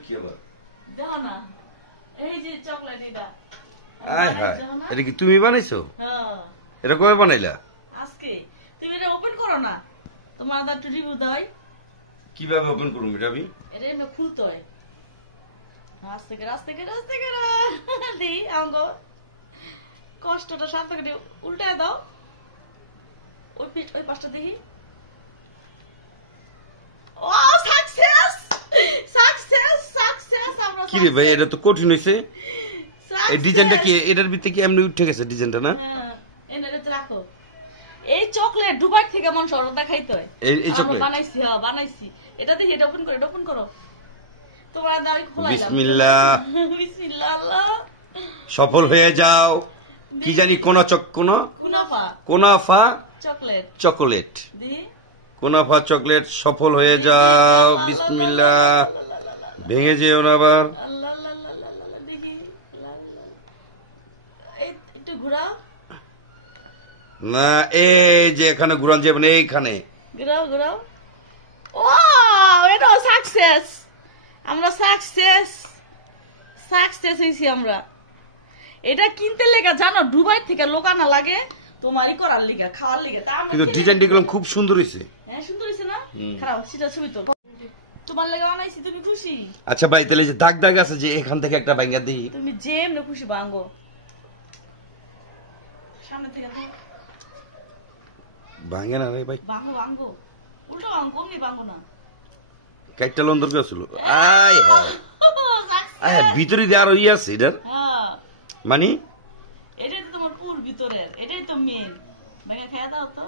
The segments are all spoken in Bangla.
চকলেট কি আবার দেখো না এই যে চকলেট এটা কি তুমি বানাইছো? হ্যাঁ এটা কবে বানাইলা? আজকে। তুমি এটা ওপেন করো না, তোমার আদা একটু রিভিউ দাও। কিভাবে ওপেন করুম এটা আমি? এটা এমনি খুলতে হয়। আস্তে করে দেই আঙ্গ কষ্টটা সাথে করে উল্টায় দাও। ওই পাশটা দেখি। ও সাকসেস আমরা কি রে ভাই, এটা তো কঠিন হইছে। এই ডিজাইনটা কি এটার ভিতরে কি এমনি উঠে গেছে ডিজাইনটা না? হ্যাঁ এনে রাখো। এই চকলেট দুবাই থেকে মন সরদা খাইতে হয়। এই চকলেট বানাইছি। এটা দেখি, এটা ওপেন করো। তোমার দাঁড়ি খোলা। বিসমিল্লাহ আল্লাহ। সফল হয়ে যাও। কি জানি কোনাফা চকলেট কোনাফা চকলেট সফল হয়ে যাও। বিসমিল্লাহ। ভেঙে যেও না আবার। একটু ঘুরাও না, এই যে এখানে ঘুরান যাবে না, এইখানে ঘুরাও। ও এটা সাকসেস। আমরা সাকসেস হইছি আমরা। এটা কিনতে লেগে জানো দুবাই থেকে লোকানা লাগে তোমারই করার লিগা, খাওয়ার লিগা। কিন্তু ডিজাইনটা গুলো খুব সুন্দর হইছে। হ্যাঁ সুন্দর হইছে না? খারাপ সেটা ছবি তো তোমার লেগে বানাইছি। তুমি খুশি? আচ্ছা ভাই, তাহলে যে দাগ আছে যে এখান থেকে একটা ভাঙা দিই। তুমি যেমনে খুশি ভাঙো। সামনে থেকে ভাঙে না রে ভাই। ভাঙো উল্টো ভাঙো, কমই ভাঙো না। কাইটা লন্দর গেছিল। ভিতরে দিয়ে আরো আছে এটার মানে এটাই তো তোমার পুর ভিতরের, এটাই তো মেন। ভেঙে খেয়ে দাও তো।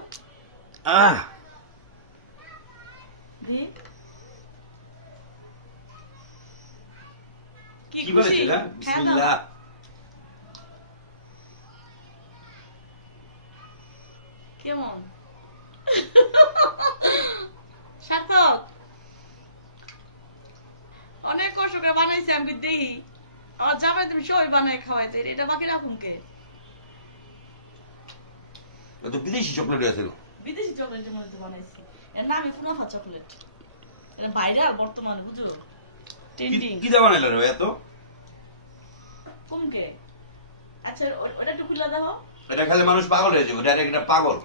কি খুশি? বিসমিল্লাহ। কেমন সার্থক? অনেক কষ্ট করে বানাইছি আমি দেখি। আমার জামাই তুমি সবাই বানাই খাওয়াইতে, এটা বাকি রাখুন কে? তো বিদেশি চকলেট আছে। বিদেশি চকলেটের মধ্যে বানাইছি। এর নামই কুনাফা চকলেট। এটা ভাইরাল বর্তমানে, বুঝো? ট্রেন্ডিং। কি দেওয়া বানাইলা রে এত? কুমকে আচ্ছা ওটা একটু খুলে দাও। এটা খেলে মানুষ পাগল হয়ে যাবে। ডাইরেক্ট এটা পাগল।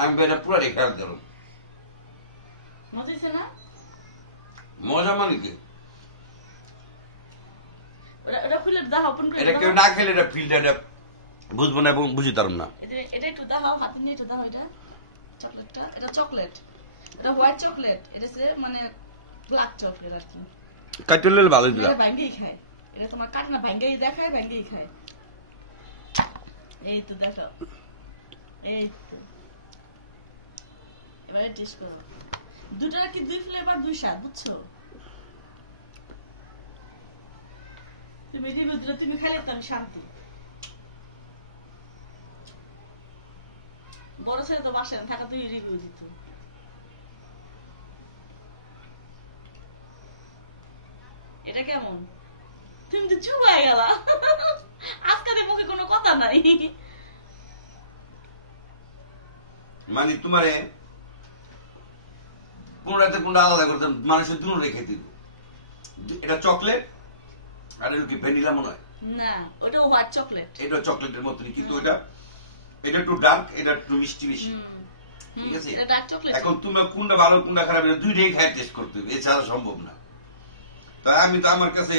আমি এটা পুরো রেখে দিলাম। মজা হয়েছে না? মজা মানে কি? ওটা খুলে দাও। ওপেন করে এটা কেউ না খেলে এটা ফিল্ড এটা বুঝবো না এবং বুঝতে পারবো না। এটা একটু দাও, হাতে নিয়ে একটু দাও। এটা চকলেটটা, এটা চকলেট, এটা হোয়াইট চকলেট। এটা মানে ব্ল্যাক চকলেট আর কি। কাটলে ভালো দিলা। এটা ভাঙ্গেই খায়। এটা তোমার কাটে না, ভাঙ্গেই দেখায়, ভাঙ্গেই খায়। এই তো দেখো, এই তো। এবারে টেস্ট করো। দুটার কি দুই ফ্লেভার দুই স্বাদ, বুঝছো? তুমি রিভিউ দিলে তুমি খাইলে তো আমি শান্তি। বড় ছেলে তো বাসায় থাকা, তুই রিভিউ দিত। এটা কেমন? তুমি তো চুবাই গেলা। আজকাল মুখে কোনো কথা নাই। মানে তোমারে কোনটাতে কোনটা আলাদা করতে মানুষের দুটো রেখে দিল। এটা চকলেট আর এটা কি ভ্যানিলা মনে হয় না, ওটা হোয়াইট চকলেট। এটা চকলেটের মতনই, কিন্তু এটা একটু ডার্ক, এটা একটু মিষ্টি বেশি। ঠিক আছে, এটা ডার্ক চকলেট। এখন তুমি কোনটা ভালো কোনটা খারাপ এটা দুইটাই খাই টেস্ট করতে হবে, এছাড়া সম্ভব না। তাই আমি তো আমার কাছে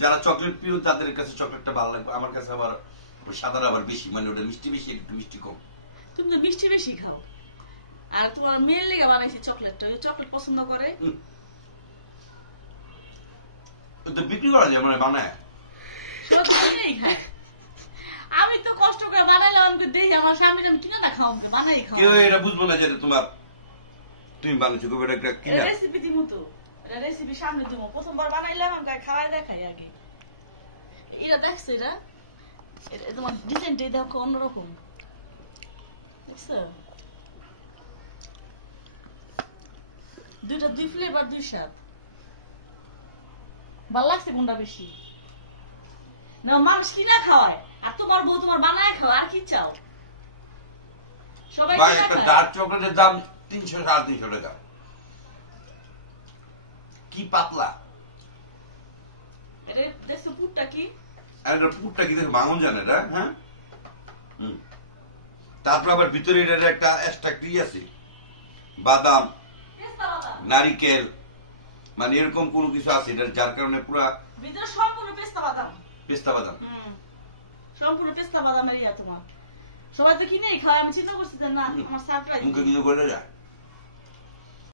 যারা চকলেট প্রিয় তাদের কাছে চকলেটটা ভালো লাগবে। আমার কাছে আবার সাদাটা আবার বেশি, মানে ওটা মিষ্টি বেশি, একটু মিষ্টি কম। তুমি তো মিষ্টি বেশি খাও। আর তোমার মেয়ের লেগে বানাইছি চকলেটটা, ওই চকলেট পছন্দ করে। তো বিক্রি করা যায় মানে বানায় খায়। আমি তো কষ্ট করে বানাইলাম, আমাকে দেখি আমার স্বামী আমি কিনে না খাও, আমাকে বানাই খাও। কেউ এটা বুঝবো না যে তোমার তুমি বানাইছো। এটা কিনা রেসিপি দিমু তো, এটা রেসিপি সামনে দিমু। প্রথমবার বানাইলাম আমি খাওয়াই দেখাই আগে। এটা দেখছো? এটা তোমার ডিজাইনটাই দেখো অন্যরকম, দেখছো? দুইটা দুই ফ্লেভার দুই স্বাদ। ভালো লাগছে কোনটা বেশি? না মানুষ কিনা খাওয়ায় আর তোমার বউ তোমার বানায় খাও, আর কি চাও? সবাই ভাই কিনা একটা খায়। ডার্ক চকলেটের দাম 300-350 টাকা। কি পাতলা, এটা দেখছো পুরটা কি? আর এটার পুরটা কি দেখে ভাঙন জানে এটা, হ্যাঁ। তারপর আবার ভিতরে এটার একটা এক্সট্রা কি আছে, বাদাম, পেস্তা বাদাম। নারিকেল, মানে এরকম কোনো কিছু আছে এটা, যার কারণে পুরা ভিতরে সম্পূর্ণ পেস্তা বাদাম। পেস্তা বাদাম। সম্পূর্ণ পেস্তা বাদামের ইয়া তোমার। সবাই তো কিনেই খায়, আমি চিন্তা করছি যে না আমার সারপ্রাইজ। মুখে কিছু করে যায়।